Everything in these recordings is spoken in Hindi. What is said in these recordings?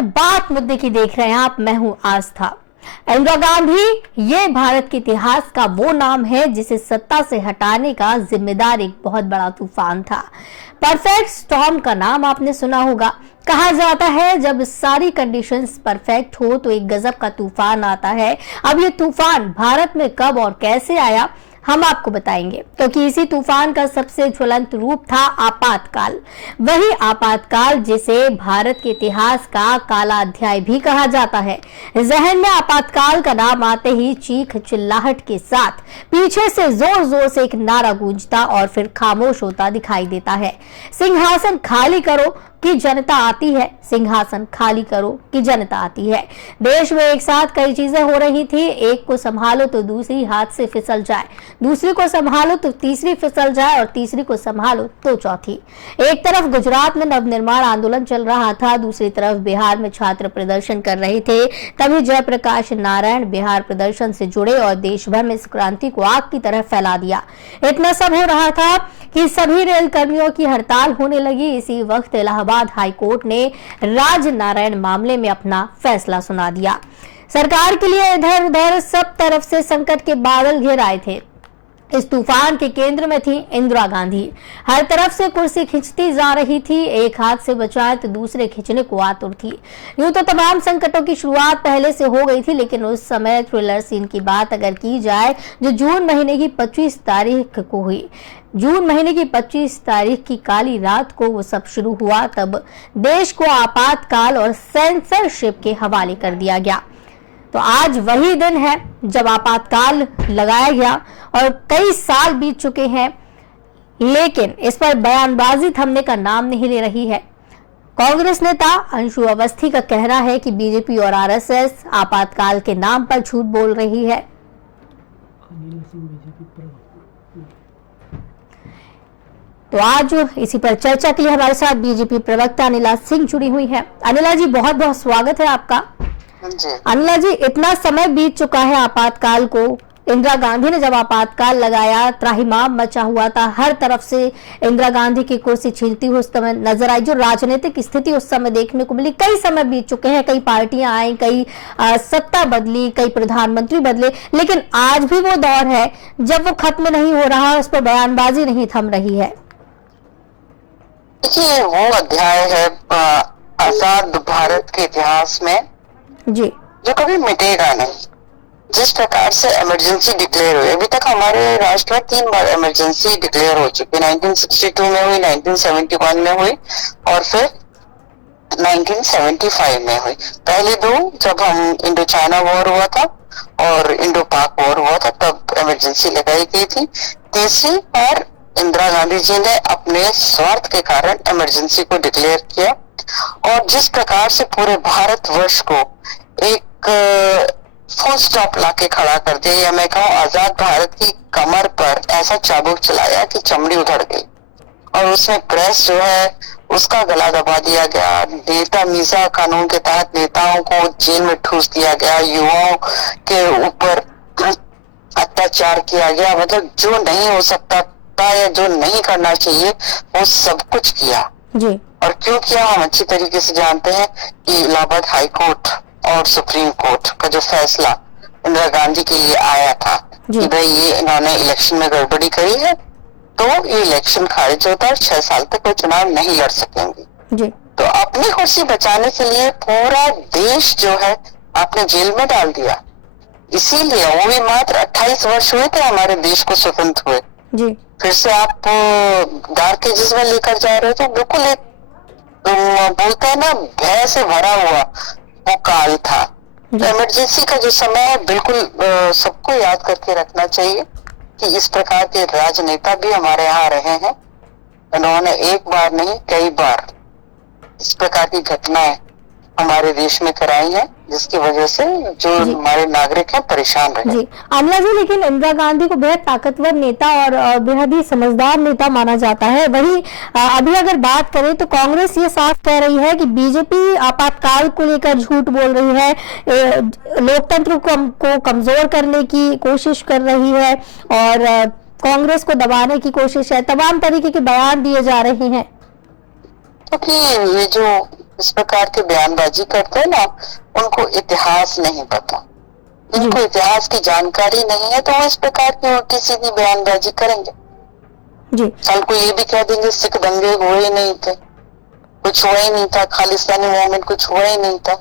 बात मुद्दे की देख रहे हैं आप, मैं हूं आस्था। इंदिरा गांधी ये भारत के इतिहास का वो नाम है जिसे सत्ता से हटाने का जिम्मेदार एक बहुत बड़ा तूफान था। परफेक्ट स्टॉर्म का नाम आपने सुना होगा। कहा जाता है जब सारी कंडीशंस परफेक्ट हो तो एक गजब का तूफान आता है। अब ये तूफान भारत में कब और कैसे आया हम आपको बताएंगे, क्योंकि इसी तूफान का सबसे ज्वलंत रूप था आपातकाल। वही आपातकाल जिसे भारत के इतिहास का काला अध्याय भी कहा जाता है। जहन में आपातकाल का नाम आते ही चीख चिल्लाहट के साथ पीछे से जोर जोर से एक नारा गूंजता और फिर खामोश होता दिखाई देता है। सिंहासन खाली करो कि जनता आती है, सिंहासन खाली करो कि जनता आती है। देश में एक साथ कई चीजें हो रही थी। एक को संभालो तो दूसरी हाथ से फिसल जाए, दूसरी को संभालो तो तीसरी फिसल जाए और तीसरी को संभालो तो चौथी। एक तरफ गुजरात में नवनिर्माण आंदोलन चल रहा था, दूसरी तरफ बिहार में छात्र प्रदर्शन कर रहे थे। तभी जयप्रकाश नारायण बिहार प्रदर्शन से जुड़े और देश भर में इस क्रांति को आग की तरह फैला दिया। इतना सब हो रहा था कि सभी रेल कर्मियों की हड़ताल होने लगी। इसी वक्त इलाहाबाद हाई कोर्ट ने राजनारायण मामले में अपना फैसला सुना दिया। सरकार के लिए इधर उधर सब तरफ से संकट के बादल घिर आए थे। इस तूफान के केंद्र में थी इंदिरा गांधी। हर तरफ से कुर्सी खिंचती जा रही थी, एक हाथ से बचाए तो दूसरे खींचने को आतुर थी। यूं तो तमाम संकटों की शुरुआत पहले से हो गई थी, लेकिन उस समय थ्रिलर सीन की बात अगर की जाए जो जून महीने की 25 तारीख को हुई। जून महीने की 25 तारीख की काली रात को वो सब शुरू हुआ। तब देश को आपातकाल और सेंसरशिप के हवाले कर दिया गया। तो आज वही दिन है जब आपातकाल लगाया गया और कई साल बीत चुके हैं, लेकिन इस पर बयानबाजी थमने का नाम नहीं ले रही है। कांग्रेस नेता अंशु अवस्थी का कहना है कि बीजेपी और आरएसएस आपातकाल के नाम पर झूठ बोल रही है। तो आज इसी पर चर्चा के लिए हमारे साथ बीजेपी प्रवक्ता अनिला सिंह जुड़ी हुई है। अनिला जी, बहुत बहुत स्वागत है आपका। अनिला जी, इतना समय बीत चुका है आपातकाल को। इंदिरा गांधी ने जब आपातकाल लगाया, त्राहिमाम मचा हुआ था। हर तरफ से इंदिरा गांधी की कुर्सी छीनती हुई उस समय नजर आई। जो राजनीतिक स्थिति उस समय देखने को मिली, कई समय बीत चुके हैं, कई पार्टियां आई, कई सत्ता बदली, कई प्रधानमंत्री बदले, लेकिन आज भी वो दौर है जब वो खत्म नहीं हो रहा, उस पर बयानबाजी नहीं थम रही है। देखिए, वो अध्याय है आजाद भारत के इतिहास में जी, जो कभी मिटेगा नहीं। जिस प्रकार से इमरजेंसी डिक्लेयर हुई, अभी तक हमारे राष्ट्र में 3 बार इमरजेंसी डिक्लेयर हो चुकी। 1962 में हुई, 1971 में हुई और फिर 1975 में हुई। पहले 2 जब हम इंडो चाइना वॉर हुआ था और इंडो पाक वॉर हुआ था, तब इमरजेंसी लगाई गई थी। तीसरी बार इंदिरा गांधी जी ने अपने स्वार्थ के कारण इमरजेंसी को डिक्लेयर किया और जिस प्रकार से पूरे भारतवर्ष को एक फुल स्टॉप लाके खड़ा कर दिया, या मैं कहूँ आजाद भारत की कमर पर ऐसा चाबुक चलाया कि चमड़ी उधड़ गई और उसमें प्रेस जो है उसका गला दबा दिया गया। नेता मीसा कानून के तहत नेताओं को जेल में ठूस दिया गया, युवाओं के ऊपर अत्याचार किया गया। मतलब जो नहीं हो सकता या जो नहीं करना चाहिए वो सब कुछ किया जी। और क्यों किया हम अच्छी तरीके से जानते हैं कि इलाहाबाद हाई कोर्ट और सुप्रीम कोर्ट का जो फैसला इंदिरा गांधी के लिए आया था कि भाई ये इन्होंने इलेक्शन में गड़बड़ी करी है, तो ये इलेक्शन खारिज होता है, 6 साल तक वो चुनाव नहीं लड़ सकेंगे जी। तो अपनी कुर्सी बचाने के लिए पूरा देश जो है आपने जेल में डाल दिया। इसीलिए वो भी मात्र 28 वर्ष हुए थे हमारे देश को स्वतंत्र हुए जी। फिर से आप डार्क एजेस में लेकर जा रहे हो। तो बिल्कुल एक बोलते हैं ना, भय से भरा हुआ वो काल था। तो इमरजेंसी का जो समय है बिल्कुल सबको याद करके रखना चाहिए कि इस प्रकार के राजनेता भी हमारे यहाँ रहे हैं। उन्होंने एक बार नहीं कई बार इस प्रकार की घटनाएं हमारे देश में कराई है, जिसकी वजह से जो हमारे नागरिक हैं परेशान रहे। जी अमला जी, लेकिन इंदिरा गांधी को बेहद ताकतवर नेता और बेहद ही समझदार नेता माना जाता है। वहीं अभी अगर बात करें तो कांग्रेस ये साफ कह रही है कि बीजेपी आपातकाल को लेकर झूठ बोल रही है, लोकतंत्र को कमजोर करने की कोशिश कर रही है और कांग्रेस को दबाने की कोशिश है। तमाम तरीके के बयान दिए जा रहे हैं। क्योंकि ये जो इस प्रकार के बयानबाजी करते हैं ना, उनको इतिहास नहीं पता। जिनको इतिहास की जानकारी नहीं है तो वो इस प्रकार की किसी भी बयानबाजी करेंगे जी। कल को ये भी कह देंगे सिख दंगे हुए ही नहीं थे, कुछ हुआ ही नहीं था, खालिस्तानी मूवमेंट कुछ हुआ ही नहीं था।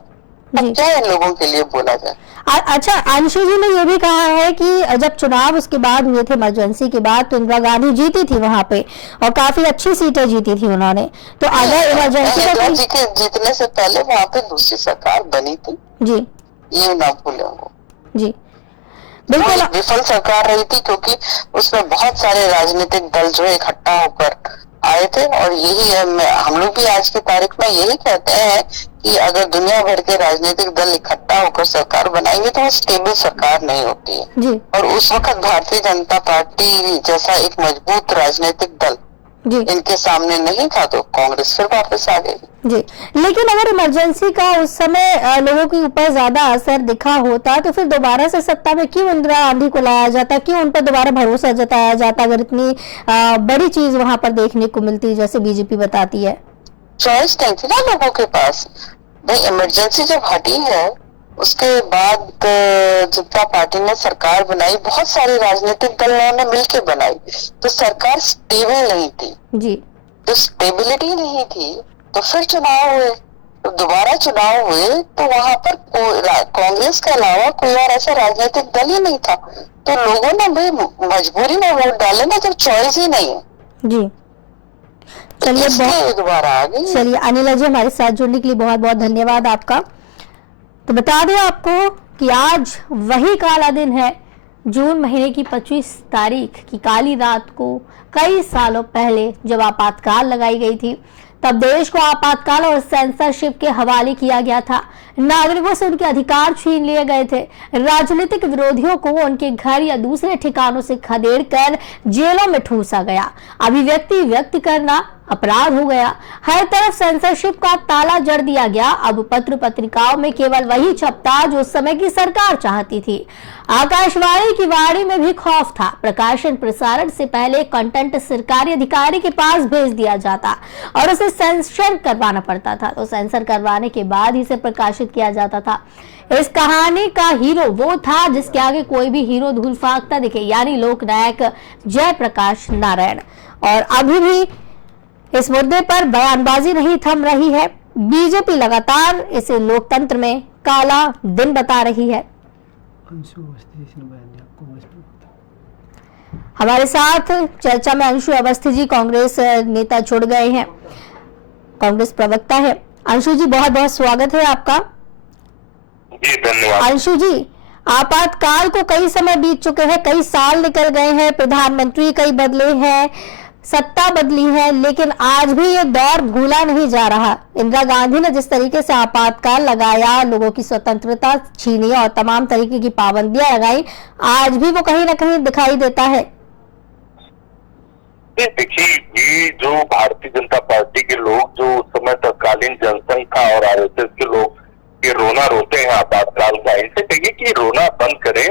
अब क्या इन लोगों के लिए बोला जाए। अच्छा, अंशु जी ने ये भी कहा है कि जब चुनाव उसके बाद हुए थे इमरजेंसी के बाद, तो इंदिरा गांधी जीती थी वहां पे और काफी अच्छी सीटें जीती थी उन्होंने। तो अगर इमरजेंसी इंदिरा जी के जीतने से पहले वहां पे दूसरी सरकार बनी थी जी, ये ना भूले वो जी, बिल्कुल विफल सरकार रही थी, क्योंकि उसमें बहुत सारे राजनीतिक दल जो इकट्ठा होकर आए थे। और यही है, हम लोग भी आज की तारीख में यही कहते हैं कि अगर दुनिया भर के राजनीतिक दल इकट्ठा होकर सरकार बनाएंगे तो वो स्टेबल सरकार नहीं होती है जी। और उस वक्त भारतीय जनता पार्टी जैसा एक मजबूत राजनीतिक दल जी इनके सामने नहीं था, तो कांग्रेस फिर वापस आ गई जी। लेकिन अगर इमरजेंसी का उस समय लोगों के ऊपर ज्यादा असर दिखा होता तो फिर दोबारा से सत्ता में क्यों इंदिरा गांधी को लाया जाता, क्यों उन पर दोबारा भरोसा जताया जाता, अगर इतनी बड़ी चीज वहां पर देखने को मिलती जैसे बीजेपी बताती है। चॉइस नहीं थी ना लोगों के पास। भाई इमरजेंसी जब हटी है उसके बाद जनता पार्टी ने सरकार बनाई, बहुत सारे राजनीतिक दलों ने मिलकर बनाई, तो सरकार स्टेबल नहीं थी जी। तो स्टेबिलिटी नहीं थी तो फिर चुनाव हुए, तो दोबारा चुनाव हुए तो वहां पर कांग्रेस के अलावा कोई और ऐसा राजनीतिक दल ही नहीं था, तो लोगों ने भी मजबूरी में वोट डाले ना, जब चॉइस ही नहीं है जी। चलिए दोबारा आ गई। चलिए अनिला जी, हमारे साथ जुड़ने के लिए बहुत बहुत धन्यवाद आपका। तो बता दें आपको कि आज वही काला दिन है, जून महीने की 25 तारीख की काली रात को कई सालों पहले जब आपातकाल लगाई गई थी, तब देश को आपातकाल और सेंसरशिप के हवाले किया गया था। नागरिकों से उनके अधिकार छीन लिए गए थे। राजनीतिक विरोधियों को उनके घर या दूसरे ठिकानों से खदेड़कर जेलों में ठूसा गया। अभिव्यक्ति व्यक्त करना अपराध हो गया। हर तरफ सेंसरशिप का ताला जड़ दिया गया। अब पत्र पत्रिकाओं में केवल वही छपता जो उस समय की सरकार चाहती थी। आकाशवाणी की वाणी में भी खौफ था। प्रकाशन प्रसारण से पहले कंटेंट सरकारी अधिकारी के पास भेज दिया जाता और उसे सेंसर करवाना पड़ता था, तो सेंसर करवाने के बाद ही इसे प्रकाशित किया जाता था। इस कहानी का हीरो वो था जिसके आगे कोई भी हीरो धूल फाकता दिखे, यानी लोकनायक जयप्रकाश नारायण। और अभी भी इस मुद्दे पर बयानबाजी नहीं थम रही है। बीजेपी लगातार इसे लोकतंत्र में काला दिन बता रही है। हमारे साथ चर्चा में अंशु अवस्थी जी, कांग्रेस नेता, जुड़ गए हैं, कांग्रेस प्रवक्ता है। अंशु जी, बहुत बहुत स्वागत है आपका। जी धन्यवाद। अंशु जी, आपातकाल को कई समय बीत चुके हैं, कई साल निकल गए हैं, प्रधानमंत्री कई बदले हैं, सत्ता बदली है, लेकिन आज भी ये दौर भूला नहीं जा रहा। इंदिरा गांधी ने जिस तरीके से आपातकाल लगाया, लोगों की स्वतंत्रता छीनी और तमाम तरीके की पाबंदियां लगाई, आज भी वो कहीं ना कहीं दिखाई देता है। देखिए, ये जो भारतीय जनता पार्टी के लोग जो उस समय तत्कालीन जनसंघ था और आरएसएस के लोग ये रोना रोते हैं आपातकाल का, इनसे कहिए कि रोना बंद करें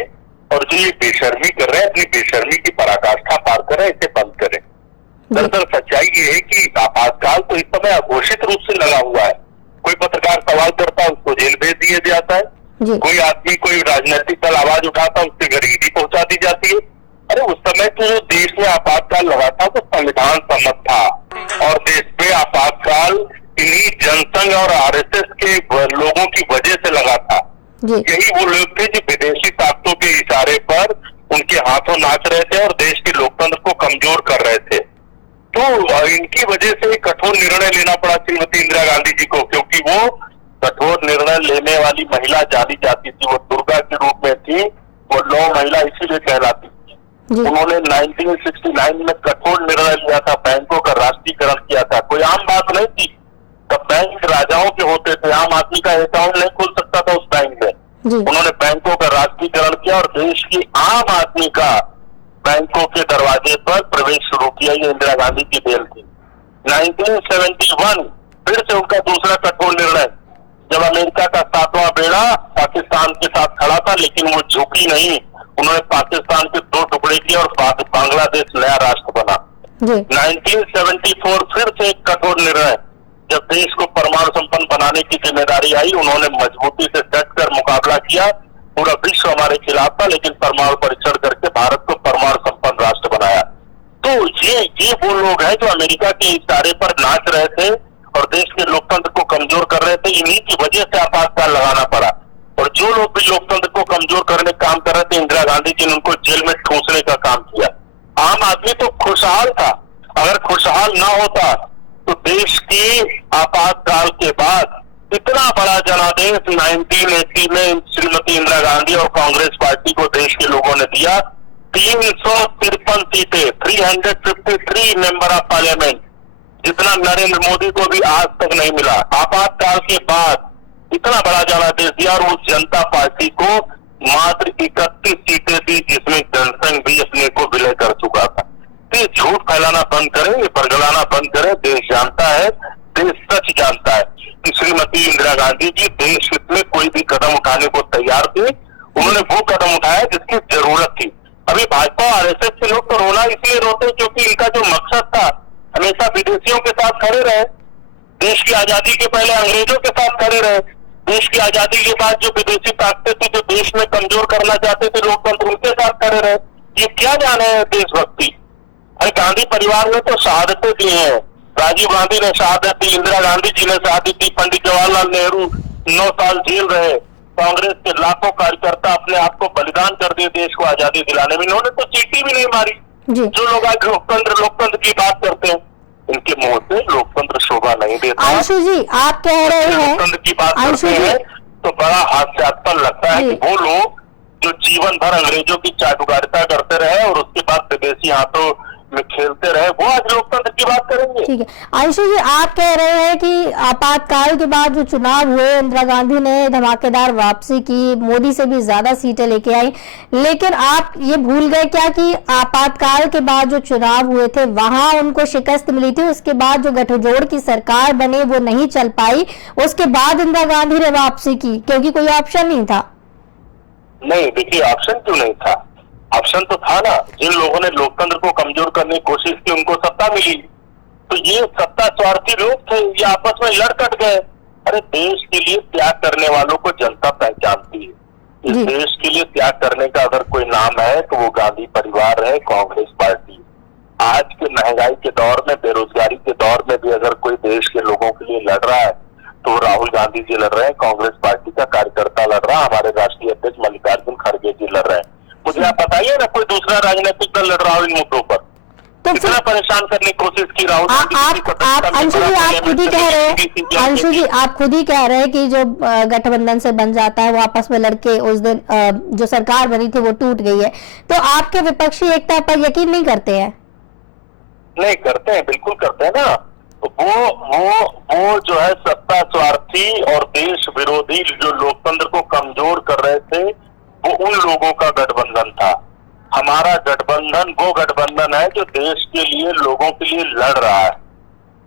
और जो ये बेशर्मी कर रहे हैं, अपनी बेशर्मी की पराकाष्ठा पार करें, इसे बंद करें। दरअसल सच्चाई ये है कि आपातकाल तो इस समय अघोषित रूप से लगा हुआ है। कोई पत्रकार सवाल करता है, उसको जेल भेज दिया जाता है। कोई आदमी, कोई राजनीतिक दल आवाज उठाता है, उससे घर ईडी पहुंचा दी जाती है। अरे उस समय तो जो देश में आपातकाल लगा था तो संविधान सम्मत था और देश में आपातकाल इन्हीं जनसंघ और आरएसएस के लोगों की वजह से लगा था। यही वो लोग थे जो विदेशी ताकतों के इशारे पर उनके हाथों नाच रहे थे और देश के लोकतंत्र को कमजोर कर रहे थे। तो इनकी वजह से कठोर निर्णय लेना पड़ा श्रीमती इंदिरा गांधी जी को, क्योंकि वो कठोर निर्णय लेने वाली महिला जानी जाती थी। वो दुर्गा के रूप में थी, वो लौ महिला इसीलिए कहलाती थी। उन्होंने 1969 में कठोर निर्णय लिया था, बैंकों का राष्ट्रीयकरण किया था। कोई आम बात नहीं थी, तब बैंक राजाओं के होते थे, आम आदमी का अकाउंट नहीं खुल सकता था उस बैंक में। उन्होंने बैंकों का राष्ट्रीयकरण किया और देश की आम आदमी का बैंकों के दरवाजे पर प्रवेश शुरू किया। ये इंदिरा गांधी की देन थी। 1971 फिर से उनका दूसरा कठोर निर्णय, जब अमेरिका का 7वां बेड़ा पाकिस्तान के साथ खड़ा था, लेकिन वो झुकी नहीं। उन्होंने पाकिस्तान के 2 टुकड़े किए और बांग्लादेश नया राष्ट्र बना। 1974 फिर से एक कठोर निर्णय, जब देश को परमाणु संपन्न बनाने की जिम्मेदारी आई, उन्होंने मजबूती से डटकर मुकाबला किया। पूरा विश्व हमारे खिलाफ था, लेकिन परमाणु परीक्षण करके भारत को परमाणु संपन्न राष्ट्र बनाया। तो ये वो लोग हैं जो अमेरिका के इशारे पर नाच रहे थे और देश के लोकतंत्र को कमजोर कर रहे थे। इन्हीं की वजह से आपातकाल लगाना पड़ा। और जो लोग भी लोकतंत्र को कमजोर करने का काम कर रहे थे, इंदिरा गांधी जी ने उनको जेल में ठूंसने का काम किया। आम आदमी तो खुशहाल था। अगर खुशहाल ना होता तो देश की आपातकाल के बाद इतना बड़ा जनादेश 1980 में श्रीमती इंदिरा गांधी और कांग्रेस पार्टी को देश के लोगों ने दिया। 353 सीटें, 353 मेंबर ऑफ पार्लियामेंट, जितना नरेंद्र मोदी को भी आज तक नहीं मिला। आपातकाल के बाद इतना बड़ा जनादेश दिया और उस जनता पार्टी को मात्र 31 सीटें दी, जिसमें जनसंघ भी अपने को विलय कर चुका था। तो ये झूठ फैलाना बंद करें, ये बरगलाना बंद करें। देश जानता है, देश सच जानता है कि श्रीमती इंदिरा गांधी जी देश हित में कोई भी कदम उठाने को तैयार थी। उन्होंने वो कदम उठाया जिसकी जरूरत थी। अभी भाजपा और आरएसएस के लोग तो रोना इसलिए रोते हैं क्योंकि इनका जो मकसद था हमेशा विदेशियों के साथ खड़े रहे। देश की आजादी के पहले अंग्रेजों के साथ खड़े रहे। देश की आजादी के बाद जो विदेशी ताकतें थी, जो देश में कमजोर करना चाहते थे लोकतंत्र, उनके साथ खड़े रहे। ये क्या जाने है देशभक्ति? अरे गांधी परिवार ने तो शहादतें दी हैं। राजीव गांधी ने शहादत दी, इंदिरा गांधी जी ने शहादत दी, पंडित जवाहरलाल नेहरू 9 साल जेल रहे। कांग्रेस के लाखों कार्यकर्ता अपने आप को बलिदान कर दिए देश को आजादी दिलाने में। इन्होंने तो चीटी भी नहीं मारी। जो लोग आज लोकतंत्र की बात करते हैं, इनके मुंह से लोकतंत्र शोभा नहीं देता। अंशु जी, आप कह रहे हैं लोकतंत्र की बात करते हैं तो बड़ा हास्यास्पद लगता है कि वो लोग जो जीवन भर अंग्रेजों की चाटुकारिता करते रहे और उसके बाद विदेशी हाथों में खेलते रहे, वो आज लोकतंत्र की बात करेंगे। ठीक है अंशु जी, आप कह रहे हैं कि आपातकाल के बाद जो चुनाव हुए, इंदिरा गांधी ने धमाकेदार वापसी की, मोदी से भी ज्यादा सीटें लेके आई, लेकिन आप ये भूल गए क्या कि आपातकाल के बाद जो चुनाव हुए थे वहां उनको शिकस्त मिली थी। उसके बाद जो गठजोड़ की सरकार बनी वो नहीं चल पाई। उसके बाद इंदिरा गांधी ने वापसी की क्योंकि कोई ऑप्शन नहीं था। नहीं, देखिए ऑप्शन क्यों नहीं था? ऑप्शन तो था ना। जिन लोगों ने लोकतंत्र को कमजोर करने की कोशिश की उनको सत्ता मिली। तो ये सत्ता स्वार्थी लोग थे, ये आपस में लड़ कट गए। अरे देश के लिए त्याग करने वालों को जनता पहचानती है। इस देश के लिए त्याग करने का अगर कोई नाम है तो वो गांधी परिवार है, कांग्रेस पार्टी। आज के महंगाई के दौर में, बेरोजगारी के दौर में भी अगर कोई देश के लोगों के लिए लड़ रहा है तो राहुल गांधी जी लड़ रहे हैं, कांग्रेस पार्टी का कार्यकर्ता लड़ रहा है, हमारे राष्ट्रीय अध्यक्ष मल्लिकार्जुन खड़गे जी लड़ रहे हैं। मुझे आप बताइए ना, कोई दूसरा राजनीतिक दल लड़ रहा हो इन मुद्दों पर? तो कितना परेशान करने की कोशिश की राहुल गांधी। आप अंशु जी, आप खुद ही कह रहे हैं, अंशु जी आप खुद ही कह रहे हैं कि जो गठबंधन से बन जाता है वो आपस में लड़के उस दिन जो सरकार बनी थी वो टूट गई है। तो आपके विपक्षी एकता पर यकीन नहीं करते हैं? नहीं करते हैं, बिल्कुल करते हैं ना। वो जो है सत्ता स्वार्थी और देश विरोधी जो लोकतंत्र को कमजोर कर रहे थे, वो उन लोगों का गठबंधन था। हमारा गठबंधन वो गठबंधन है जो देश के लिए, लोगों के लिए लड़ रहा है।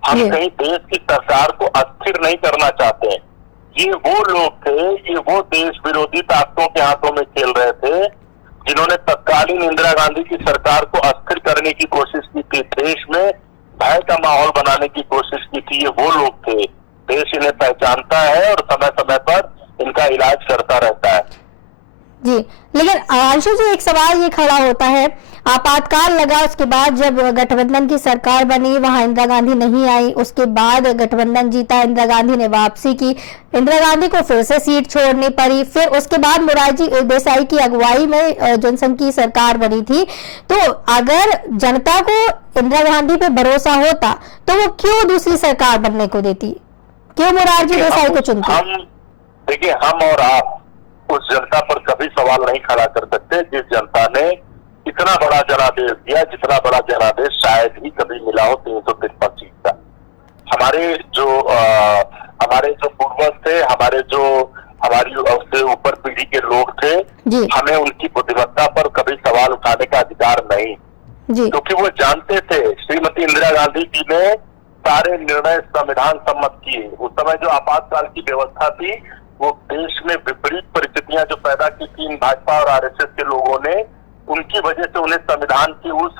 हम कहीं देश की सरकार को अस्थिर नहीं करना चाहते हैं। ये वो लोग थे, ये वो देश विरोधी ताकतों के हाथों में खेल रहे थे जिन्होंने तत्कालीन इंदिरा गांधी की सरकार को अस्थिर करने की कोशिश की थी, देश में भय का माहौल बनाने की कोशिश की थी। ये वो लोग थे। देश इन्हें पहचानता है और समय समय पर इनका इलाज करता रहता है। जी, लेकिन अंशु जी एक सवाल ये खड़ा होता है, आपातकाल लगा, उसके बाद जब गठबंधन की सरकार बनी वहां इंदिरा गांधी नहीं आई, उसके बाद गठबंधन जीता, इंदिरा गांधी ने वापसी की, इंदिरा गांधी को फिर से सीट छोड़नी पड़ी, फिर उसके बाद मोरारजी देसाई की अगुवाई में जनसंघ की सरकार बनी थी। तो अगर जनता को इंदिरा गांधी पे भरोसा होता तो वो क्यों दूसरी सरकार बनने को देती, क्यों मोरारजी देसाई को चुनती? देखिए, हम और आप उस जनता पर कभी सवाल नहीं खड़ा कर सकते जिस जनता ने इतना बड़ा जनादेश दिया, जितना बड़ा जनादेश शायद ही कभी मिला हो 353 सीट का। हमारे जो पूर्वज थे, हमारी उससे ऊपर पीढ़ी के लोग थे, हमें उनकी बुद्धिमत्ता पर कभी सवाल उठाने का अधिकार नहीं, क्योंकि वो जानते थे श्रीमती इंदिरा गांधी जी ने सारे निर्णय संविधान सम्मत किए। उस समय जो आपातकाल की व्यवस्था थी वो देश में विपरीत परिस्थितियां जो पैदा की थी इन भाजपा और आरएसएस के लोगों ने, उनकी वजह से उन्हें संविधान की उस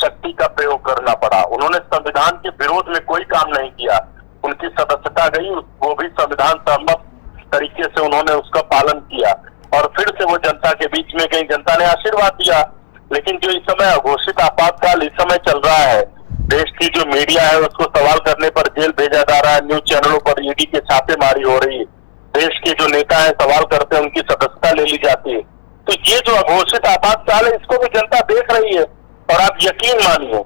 शक्ति का प्रयोग करना पड़ा। उन्होंने संविधान के विरोध में कोई काम नहीं किया। उनकी सदस्यता गई, वो भी संविधान सम्मत तरीके से उन्होंने उसका पालन किया और फिर से वो जनता के बीच में गई, जनता ने आशीर्वाद दिया। लेकिन जो इस समय अघोषित आपातकाल इस समय चल रहा है, देश की जो मीडिया है उसको सवाल करने पर जेल भेजा जा रहा है, न्यूज चैनलों पर ईडी के छापेमारी हो रही है, देश के जो नेता है सवाल करते हैं उनकी सदस्यता ले ली जाती है। तो ये जो अघोषित आपातकाल है इसको भी जनता देख रही है। और आप यकीन मानिए,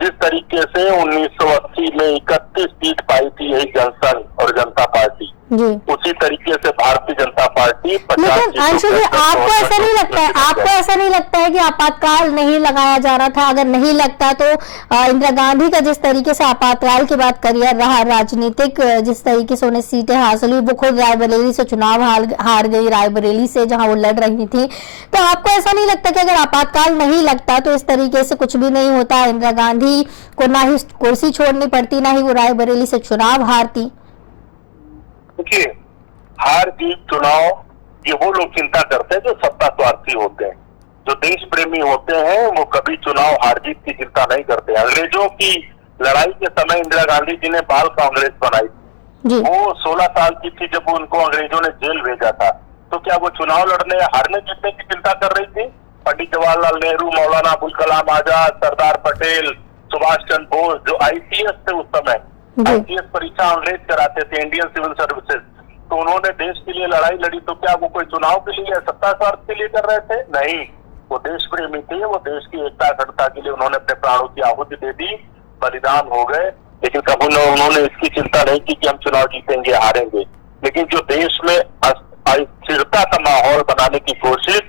जिस तरीके से 1980 में 31 सीट पाई थी यही जनसंघ और जनता पार्टी, उसी तरीके से भारतीय जनता पार्टी 50। लेकिन अंशु जी, आपको ऐसा नहीं लगता है, आपको ऐसा नहीं लगता है कि आपातकाल नहीं लगाया जा रहा था? अगर नहीं लगता तो इंदिरा गांधी का जिस तरीके से आपातकाल के बाद करियर रहा, राजनीतिक जिस तरीके से उन्हें सीटें हासिल हुई, वो खुद रायबरेली से चुनाव हार गई, रायबरेली से जहां वो लड़ रही थी, तो आपको ऐसा नहीं लगता कि अगर आपातकाल नहीं लगता तो इस तरीके से कुछ भी नहीं होता? इंदिरा गांधी को ना ही कुर्सी छोड़नी पड़ती, ना ही वो रायबरेली से चुनाव हारती। देखिए, हार जीत चुनाव ये वो लोग चिंता करते हैं जो सत्ता स्वार्थी होते हैं, जो देश प्रेमी होते हैं वो कभी चुनाव हार जीत की चिंता नहीं करते। अंग्रेजों की लड़ाई के समय इंदिरा गांधी जी ने बाल कांग्रेस बनाई, वो 16 साल की थी जब उनको अंग्रेजों ने जेल भेजा था। तो क्या वो चुनाव लड़ने हारने जीतने की चिंता कर रही थी? पंडित जवाहरलाल नेहरू, मौलाना अबुल कलाम आजाद, सरदार पटेल, सुभाष चंद्र बोस, जो आईपीएस थे उस समय, आईपीएस परीक्षा अंग्रेज कराते थे, इंडियन सिविल सर्विसेज, तो उन्होंने देश के लिए लड़ाई लड़ी। तो क्या वो कोई चुनाव के लिए, सत्ता स्वार्थ के लिए कर रहे थे? नहीं, वो देश प्रेमी थे, वो देश की एकता अखंडता के लिए उन्होंने अपने प्राणों की आहुति दे दी, बलिदान हो गए। लेकिन कभी उन्होंने इसकी चिंता नहीं की कि हम चुनाव जीतेंगे हारेंगे। लेकिन जो देश में अस्थिरता का माहौल बनाने की कोशिश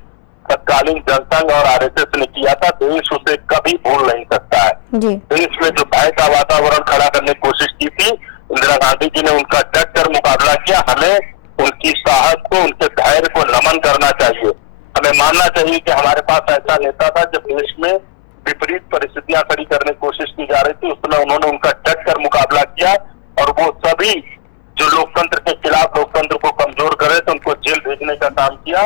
तत्कालीन जनसंघ और आरएसएस ने किया था, देश उसे कभी भूल नहीं सकता है। देश में जो भय का वातावरण खड़ा करने की कोशिश की थी, इंदिरा गांधी जी ने उनका डट कर मुकाबला किया। हमें उनकी साहस को, उनके धैर्य को नमन करना चाहिए। हमें मानना चाहिए कि हमारे पास ऐसा नेता था जब देश में विपरीत परिस्थितियां खड़ी करने की कोशिश की जा रही थी, उस समय उन्होंने उनका डट कर मुकाबला किया और वो सभी जो लोकतंत्र के खिलाफ लोकतंत्र को कमजोर करे तो उनको जेल भेजने का काम किया।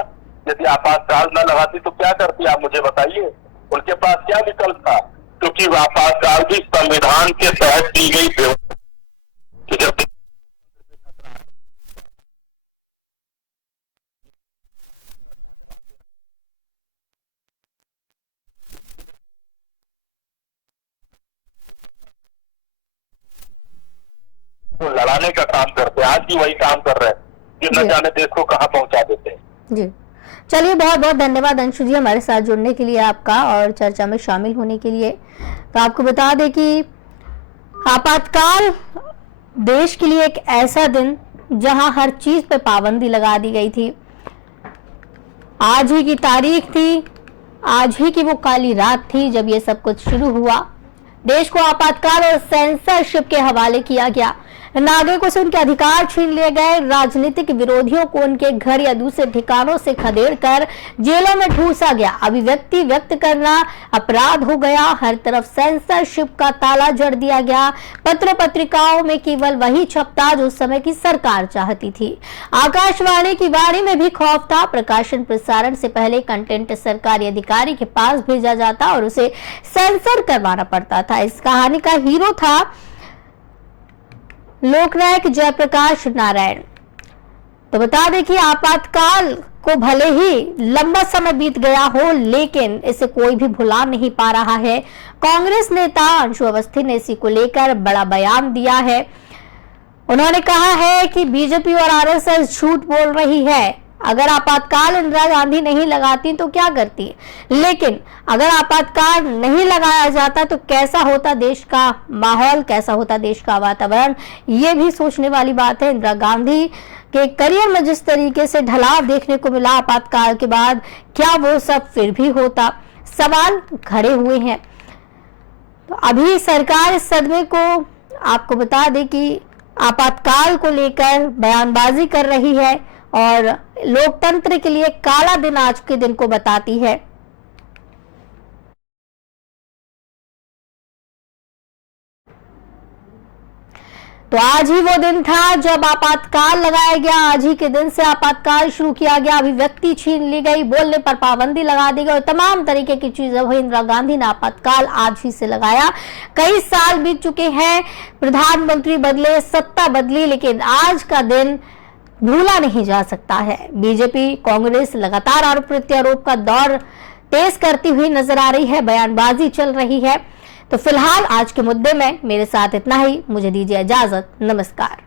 यदि आपातकाल न लगाती तो क्या करती, आप मुझे बताइए? उनके पास क्या विकल्प था? क्योंकि आपातकाल भी संविधान के तहत की गई कि जब तो लड़ाने का काम करते हैं, आज भी वही काम कर रहे हैं कि न जाने देश को कहां पहुंचा देते हैं। जी, चलिए, बहुत बहुत धन्यवाद अंशु जी हमारे साथ जुड़ने के लिए आपका और चर्चा में शामिल होने के लिए। तो आपको बता दें कि आपातकाल देश के लिए एक ऐसा दिन जहां हर चीज पे पाबंदी लगा दी गई थी। आज ही की तारीख थी, आज ही की वो काली रात थी जब ये सब कुछ शुरू हुआ। देश को आपातकाल और सेंसरशिप के हवाले किया गया, नागरिकों से उनके अधिकार छीन लिए गए, राजनीतिक विरोधियों को उनके घर या दूसरे ठिकानों से खदेड़कर जेलों में ठूसा गया, अभिव्यक्ति व्यक्त करना अपराध हो गया, हर तरफ सेंसरशिप का ताला जड़ दिया गया, पत्र पत्रिकाओं में केवल वही छपता जो उस समय की सरकार चाहती थी, आकाशवाणी की वाणी में भी खौफ था, प्रकाशन प्रसारण से पहले कंटेंट सरकारी अधिकारी के पास भेजा जाता और उसे सेंसर करवाना पड़ता था। इस कहानी का हीरो था लोकनायक जयप्रकाश नारायण। तो बता दें कि आपातकाल को भले ही लंबा समय बीत गया हो, लेकिन इसे कोई भी भुला नहीं पा रहा है। कांग्रेस नेता अंशु अवस्थी ने इसी को लेकर बड़ा बयान दिया है। उन्होंने कहा है कि बीजेपी और आरएसएस झूठ बोल रही है। अगर आपातकाल इंदिरा गांधी नहीं लगाती तो क्या करती, लेकिन अगर आपातकाल नहीं लगाया जाता तो कैसा होता देश का माहौल, कैसा होता देश का वातावरण, ये भी सोचने वाली बात है। इंदिरा गांधी के करियर में जिस तरीके से ढलाव देखने को मिला आपातकाल के बाद, क्या वो सब फिर भी होता, सवाल खड़े हुए हैं। तो अभी सरकार इस सदमे को, आपको बता दें कि आपातकाल को लेकर बयानबाजी कर रही है और लोकतंत्र के लिए काला दिन आज के दिन को बताती है। तो आज ही वो दिन था जब आपातकाल लगाया गया। आज ही के दिन से आपातकाल शुरू किया गया, अभिव्यक्ति छीन ली गई, बोलने पर पाबंदी लगा दी गई और तमाम तरीके की चीजें वही इंदिरा गांधी ने आपातकाल आज ही से लगाया। कई साल बीत चुके हैं, प्रधानमंत्री बदले, सत्ता बदली, लेकिन आज का दिन भूला नहीं जा सकता है। बीजेपी कांग्रेस लगातार आरोप प्रत्यारोप का दौर तेज करती हुई नजर आ रही है, बयानबाजी चल रही है। तो फिलहाल आज के मुद्दे में मेरे साथ इतना ही, मुझे दीजिए इजाजत, नमस्कार।